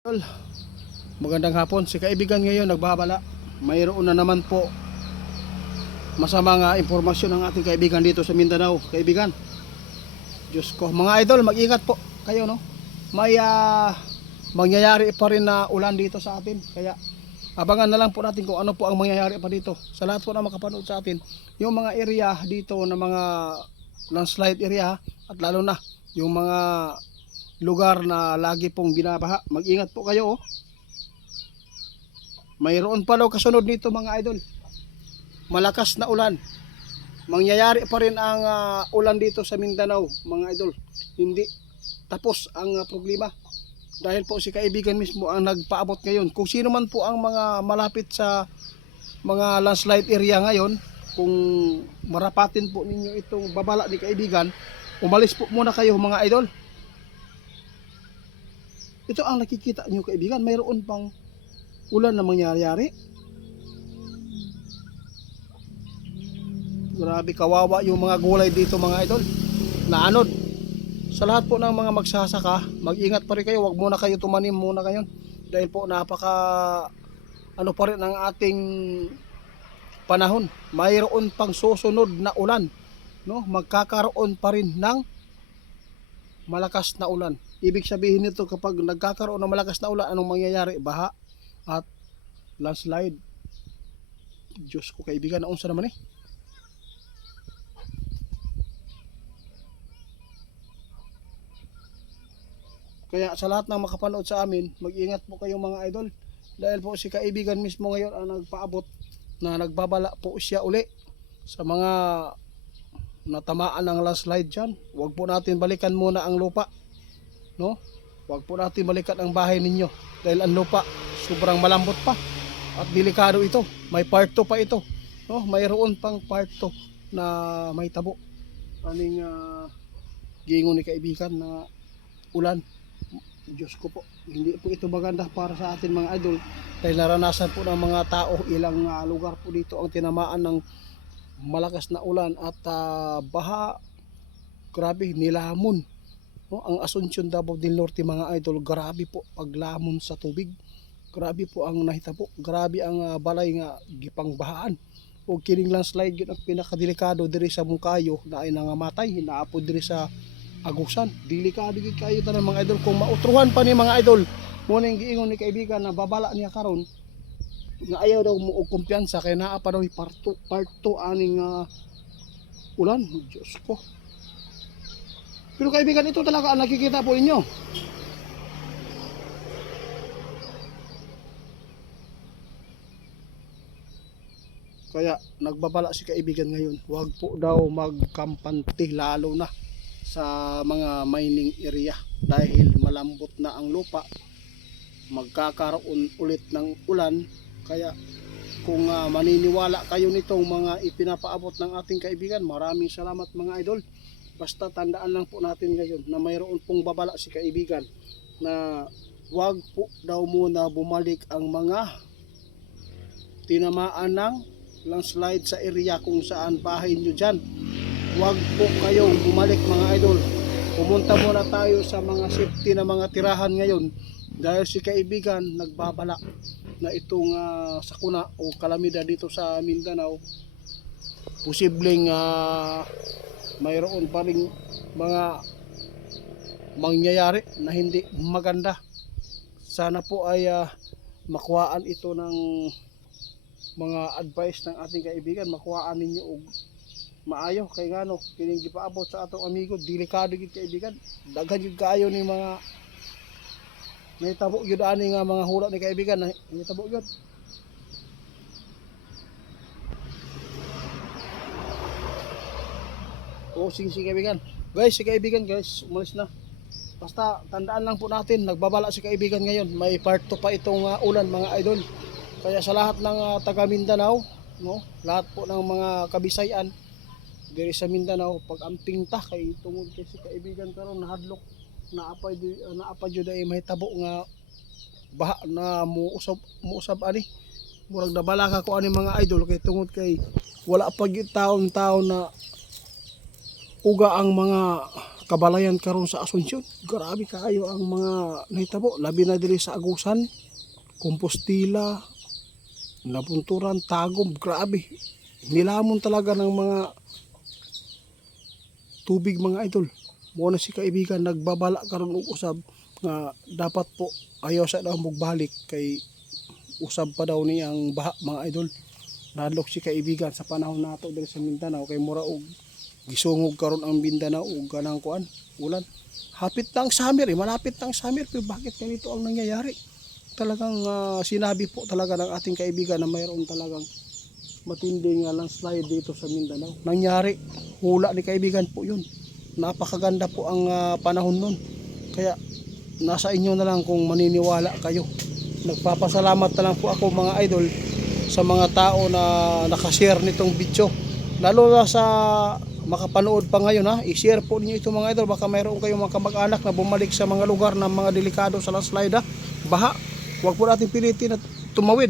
Tol, magandang hapon. Si kaibigan ngayon nagbabala. Mayroon na naman po masamang impormasyon ng ating kaibigan dito sa Mindanao. Kaibigan, Diyos ko, mga idol, mag-ingat po kayo, no? May mangyayari pa rin na ulan dito sa atin. Kaya abangan na lang po natin kung ano po ang mangyayari pa dito. Sa lahat po na makapanood sa atin, yung mga area dito na mga landslide area, at lalo na yung mga lugar na lagi pong binabaha, mag-ingat po kayo, oh. Mayroon pa daw kasunod nito mga idol, malakas na ulan. Mangyayari pa rin ang ulan dito sa Mindanao mga idol. Hindi tapos ang problema, dahil po si kaibigan mismo ang nagpaabot ngayon. Kung sino man po ang mga malapit sa mga landslide area ngayon, kung marapatin po ninyo itong babala ni kaibigan, umalis po muna kayo mga idol. Ito ang nakikita nyo kaibigan, mayroon pang ulan na mangyayari. Grabe kawawa yung mga gulay dito mga idol, naanod. Sa lahat po ng mga magsasaka, mag-ingat pa rin kayo, wag muna kayo tumanim muna kayo. Dahil po napaka ano pa rin ang ating panahon. Mayroon pang susunod na ulan, no? Magkakaroon pa rin ng malakas na ulan. Ibig sabihin nito, kapag nagkakaroon ng malakas na ulan, anong mangyayari? Baha at landslide. Diyos ko kaibigan, naunsa naman eh. Kaya sa lahat ng makapanood sa amin, mag-ingat po kayong mga idol. Dahil po si kaibigan mismo ngayon ang nagpaabot na nagbabala po siya uli sa mga natamaan ng landslide dyan. Huwag po natin balikan muna ang lupa, no? Huwag po natin balikan ang bahay ninyo, dahil ang lupa sobrang malambot pa at delikado ito. May part 2 pa ito, no? Mayroon pang part 2 na may tabo. Aning gingon ni kaibigan na ulan. Diyos ko po, hindi po ito maganda para sa atin mga idol, dahil naranasan po ng mga tao, ilang lugar po dito ang tinamaan ng malakas na ulan at baha. Grabe, nilamon, no? Ang Asuncion, Davao del Norte mga idol, grabe po paglamon sa tubig. Grabe po ang nahitabo, grabe ang balay nga gipang bahaan. O kining landslide yun ang pinakadelikado diri sa Mungkayo, na ay nangamatay, hinaapod diri sa Agusan. Delikado gid kayo tanan mga idol. Kung mautruhan pa ni mga idol, muna yung giingon ni kaibigan na babala niya karon, nga ayaw daw mo og kumpiyansa kay naa pa daw part 2 aning ulan. Diyos ko. Pero kaibigan, ito talaga ang nakikita po inyo. Kaya nagbabala si kaibigan ngayon, huwag po daw magkampante, lalo na sa mga mining area, dahil malambot na ang lupa, magkakaroon ulit ng ulan. Kaya kung maniniwala kayo nitong mga ipinapaabot ng ating kaibigan, maraming salamat mga idol. Basta tandaan lang po natin ngayon na mayroon pong babala si kaibigan na wag po daw muna bumalik ang mga tinamaan ng landslide sa area kung saan bahay nyo dyan. Wag po kayong bumalik mga idol. Pumunta muna tayo sa mga safety na mga tirahan ngayon, dahil si kaibigan nagbabala na itong sakuna o kalamidad dito sa Mindanao, posibleng mayroon pa ring mga mangyayari na hindi maganda. Sana po ay makuhaan ito ng mga advice ng ating kaibigan, makuhaan ninyo og maayo. Kay ngano kining gipaabot sa atong amigo, delikado gid kaibigan. Daghan gid kaayo ni mga nahitabo gyud ani nga mga hula ni kaibigan, nahitabo gyud. O sige kaibigan. Guys, si kaibigan guys, umalis na. Basta tandaan lang po natin, nagbabala si kaibigan ngayon. May part 2 pa itong ulan mga idol. Kaya sa lahat ng taga Mindanao, no, lahat po ng mga Kabisayan diri sa Mindanao, pag-amping ta kay tungod kay si kaibigan karon nahadlok, naapa jud ay mahitabo nga baha na muusab ani. Murag nabala ka ko ani mga idol, kay tungod kay wala pa gyud taon na uga ang mga kabalayan karon sa Asunsyon. Grabe kaayo ang mga nahitabo, labi na diri sa Agusan, Compostela, Nabunturan, Tagum, grabe. Nilamon talaga ng mga tubig mga idol. Mo na si kaibigan nagbabala karon og usab nga dapat po ayaw sa daw magbalik kay usab pa daw niyang baha mga idol. Nadlok si kaibigan sa panahon nato diri sa Mindanao kay mura og gisungog karon ang Mindanao og kanang kuan ulan. Hapit na ang summer malapit na ang summer pero bakit ganito ang nangyayari? Talagang sinabi po talaga ng ating kaibigan na mayroon talagang matinding landslide dito sa Mindanao. Nangyari, hula ni kaibigan po 'yun. Napakaganda po ang panahon nun. Kaya nasa inyo na lang kung maniniwala kayo. Nagpapasalamat na lang po ako mga idol sa mga tao na nakashare nitong video. Lalo na sa makapanood pa ngayon ha, i-share po niyo ito mga idol. Baka mayroon kayong mga kamag-anak na bumalik sa mga lugar na mga delikado sa landslide ha. Baha, huwag po natin pilitin at tumawid.